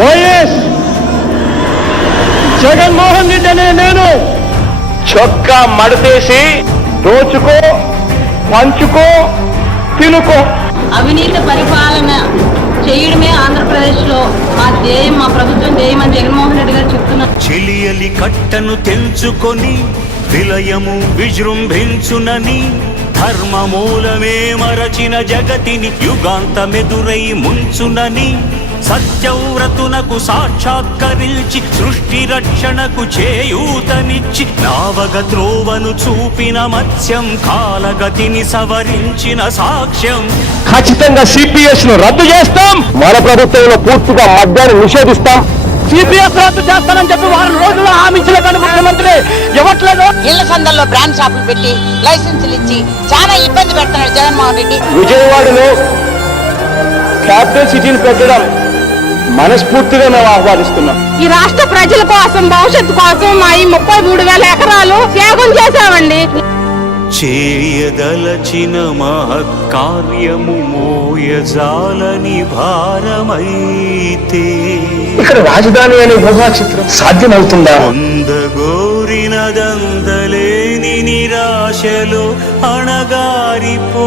YS Jaganmohan Reddy అనే నేను చొక్కా మడతేసి దోచుకో, పంచుకో, తినుకో. అవినీతి పరిపాలన చేయడమే ఆంధ్రప్రదేశ్ లో మా ధ్యేయం, మా ప్రభుత్వం ధ్యేయం అని జగన్మోహన్ రెడ్డి గారు చెప్తున్నారు. చెలియలి కట్టను తెంచుకొని విలయము విజృంభించునని ధర్మమూలమే మరచిన జగతిని యుగాంతమెదురై ముంచునని సత్యవ్రతునకు సాక్షాత్కరించి సృష్టి రక్షణకు చేయూతనిచ్చి నావగ త్రోవను చూపిన మత్స్యం కాలగతిని సవరించిన సాక్ష్యం. ఖచ్చితంగా సిపిఎస్ ను రద్దు చేస్తాం. మన ప్రభుత్వంలో పూర్తిగా మద్యాన్ని నిషేధిస్తాం. సిపిఎస్ రద్దు చేస్తానని చెప్పి వారం రోజుల్లో హామీ ఇచ్చిన కానీ ముఖ్యమంత్రి ఇవ్వట్లేదు. ఇళ్ల సందర్లో బ్రాండ్ షాపులు పెట్టి లైసెన్సులు ఇచ్చి చాలా ఇబ్బంది పెడుతున్నాడు జగన్మోహన్ రెడ్డి. విజయవాడలో క్యాపిటల్ సిటీని పెట్టడం మనస్ఫూర్తిగా మేము ఆహ్వానిస్తున్నాం. ఈ రాష్ట్ర ప్రజల కోసం, భవిష్యత్తు కోసం మా ఈ 33,000 ఎకరాలు త్యాగం చేశామండి. చేయదలచిన మహత్కార్యము మోయజాలని భారమైతే ఇక్కడ రాజధాని అనే ఊహా చిత్రం సాధ్యమవుతుందా? పొందగోరినదందలేని నిరాశలో అణగారిపోతే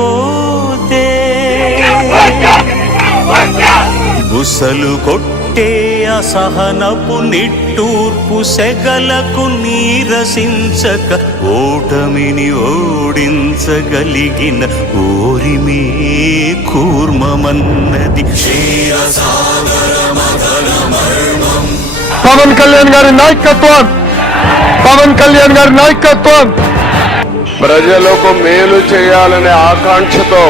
బుసలు కొట్టే అసహనపు నిట్టూర్పు సెగలకు నీరసించక ఓటమిని ఓడించగలిగిన ఓరిమే కూర్మమన్నది. పవన్ కళ్యాణ్ గారి నాయకత్వం, పవన్ కళ్యాణ్ గారి నాయకత్వం ప్రజలకు మేలు చేయాలనే ఆకాంక్షతో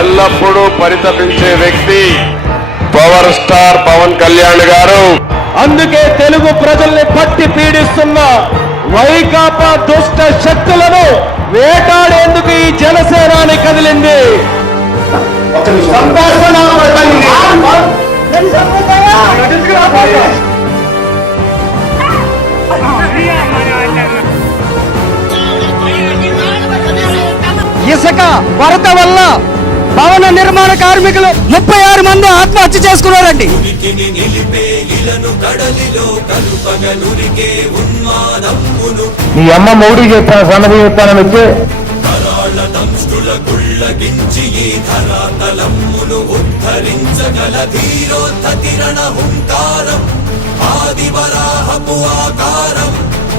ఎల్లప్పుడూ పరితపించే వ్యక్తి పవర్ స్టార్ పవన్ కళ్యాణ్ గారు. అందుకే తెలుగు ప్రజల్ని పట్టి పీడిస్తున్న వైకాపా దుష్ట శక్తులను వేటాడేందుకు ఈ జనసేనాని కదిలింది. ఇసుక కొరత వల్ల భవన నిర్మాణ కార్మికులు 36 మంది ఆత్మహత్య చేసుకున్నారండి. మీ అమ్మ మౌడి చెప్తాను, సన్నది చెప్తానని వచ్చే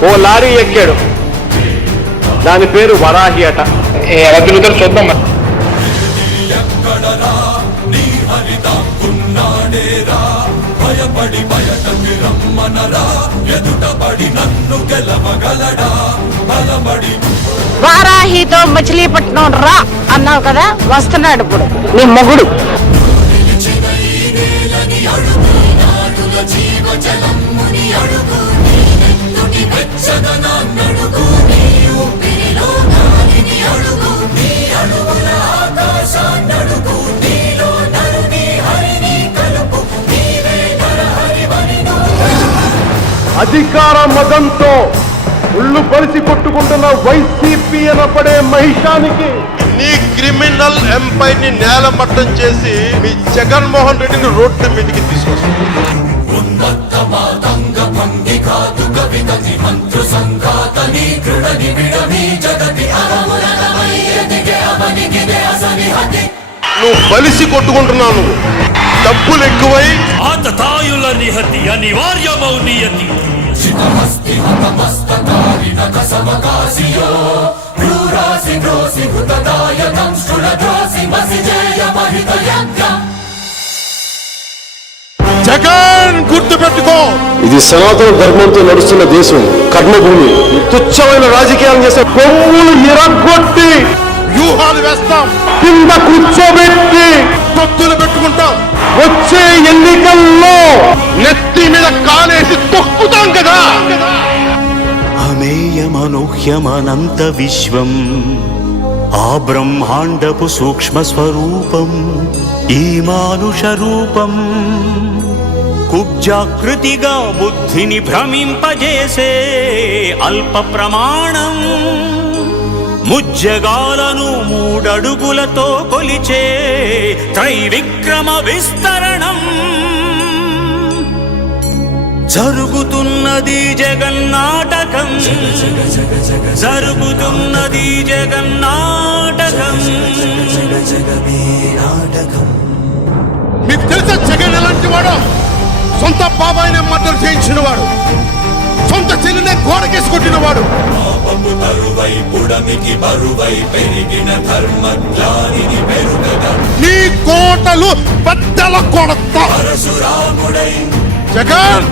ఓ లారీ ఎక్కాడు, దాని పేరు వరాహి అట. చూద్దాం. వారాహితో మచిలీపట్నం రా అన్నావు కదా, వస్తున్నాడు ఇప్పుడు నీ మొగుడు. అధికార మదంతో ఉళ్ళు పరిచి కొట్టుకుంటున్న వైసీపీ అనపడే మహిషానికి నీ క్రిమినల్ ఎంపైర్ ని నేలమట్టం చేసి మీ జగన్మోహన్ రెడ్డిని రోడ్డు మీదకి తీసుకొస్తుంది. నువ్వు బలిసి కొట్టుకుంటున్నావు, నువ్వు డబ్బులు ఎక్కువై ఆతతాయుల నిహతి అనివార్యమౌ నియతి. జగన్ గుర్తు పెట్టుకో, ఇది సనాతన ధర్మంతో నడుస్తున్న దేశం, కర్మభూమి. తుచ్చమైన రాజకీయాలు చేసే కొమ్ములు ఇరగొట్టి వ్యూహాలు వేస్తాం, కింద కూర్చోబెట్టి తొత్తులు పెట్టుకుంటాం. వచ్చే ఎన్నికల్లో నెత్తి మీద కాలేసి తొక్కుతాం కదా. అమేయమనూహ్యమనంత విశ్వం ఆ బ్రహ్మాండపు సూక్ష్మ స్వరూపం ఈ మానుష రూపం. కుబ్జాకృతిగా బుద్ధిని భ్రమింపజేసే అల్ప ప్రమాణం. ముజ్జగాలను 3 అడుగులతో కొలిచే త్రైవిక్రమ విస్తరణం. జరుగుతున్నది జగన్నాటకం జరుగుతున్నది జగన్నాటకం మీకు తెలుసా జగన్ ఎలాంటి వాడు? సొంత బాబాయినే మర్డర్ చేయించిన వాడు, సొంత చెల్లినే గోడకేసి కొట్టిన వాడు. నీ కోటలు బద్దల కొడతా జగన్.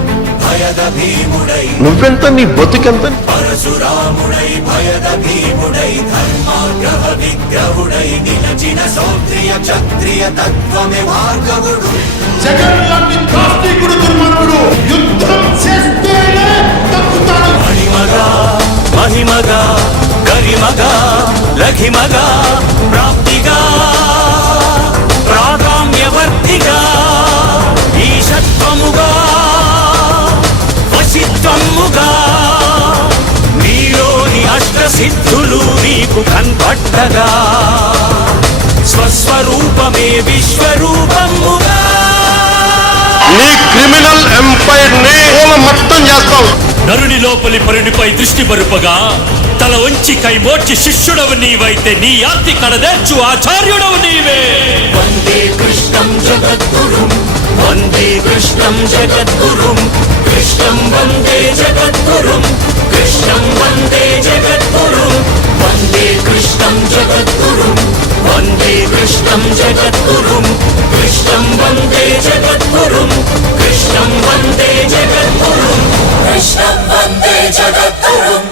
నువ్వెంత, నీ బతుకెంత? జగన్ లాంటి నాస్తికుడు దుర్మార్గుడు యుద్ధం చేస్తేనే తప్పుతాడు. మణిమగా మహిమగా గరిమగా లఘిమగా ప్రాప్తిగా ప్రాగామ్యవర్తిగా ఈశత్వముగా వశిత్వముగా నీలోని అష్టసిద్ధులు నీకు కన్పట్టగా స్వస్వరూపమే విశ్వరూపముగా నీ క్రిమినల్ ఎంపైర్ ని మొత్తం చేస్తావు. నరుని లోపలి పరునిపై దృష్టి మరుపగా తల వంచి కైమోర్చి శిష్యుడవు నీవైతే నీ ఆర్తి కడదేర్చు ఆచార్యుడవు నీవే. వందే కృష్ణం జగద్గురుం వందే కృష్ణం జగద్గురుం కృష్ణం వందే జగద్గురుం కృష్ణం వందే జగద్గురుం వందే కృష్ణం జగద్గురుం వందే కృష్ణం జగద్గురుం కృష్ణం వందే జగద్గురుం కృష్ణం వందే జగద్గురుం కృష్ణం వందే జగద్గురుం.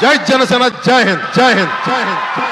జై జనసేన, జై హింద్, జై హింద్, జై హింద్.